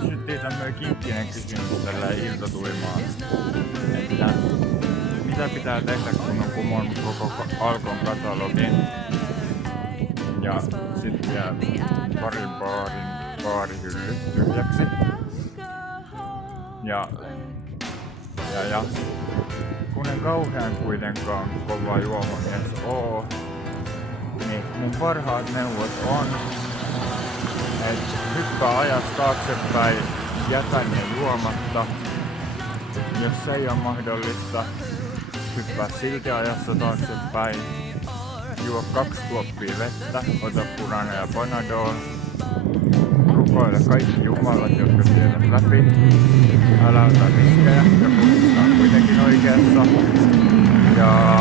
kysyttiin tämmöinen kinkkinen kysymys tällä iltatuimaan, että mitä pitää tehdä, kun on kumonnut koko Alkon katalogin ja sitten vielä parin baarihyllyt tyhjäksi. Ja kun en kauhean kuitenkaan kova juomamies oo, niin mun parhaat neuvot on, että hyppää ajasta taaksepäin, jätä ne juomatta. Jos se ei ole mahdollista, hyppää silti ajassa taaksepäin. Juo 2 tuoppia vettä, ota Purana ja Panadol. Rukoile kaikki jumalat, jotka tiedät läpi. Älä ota riskejä, ja puhutaan kuitenkin oikeassa. Ja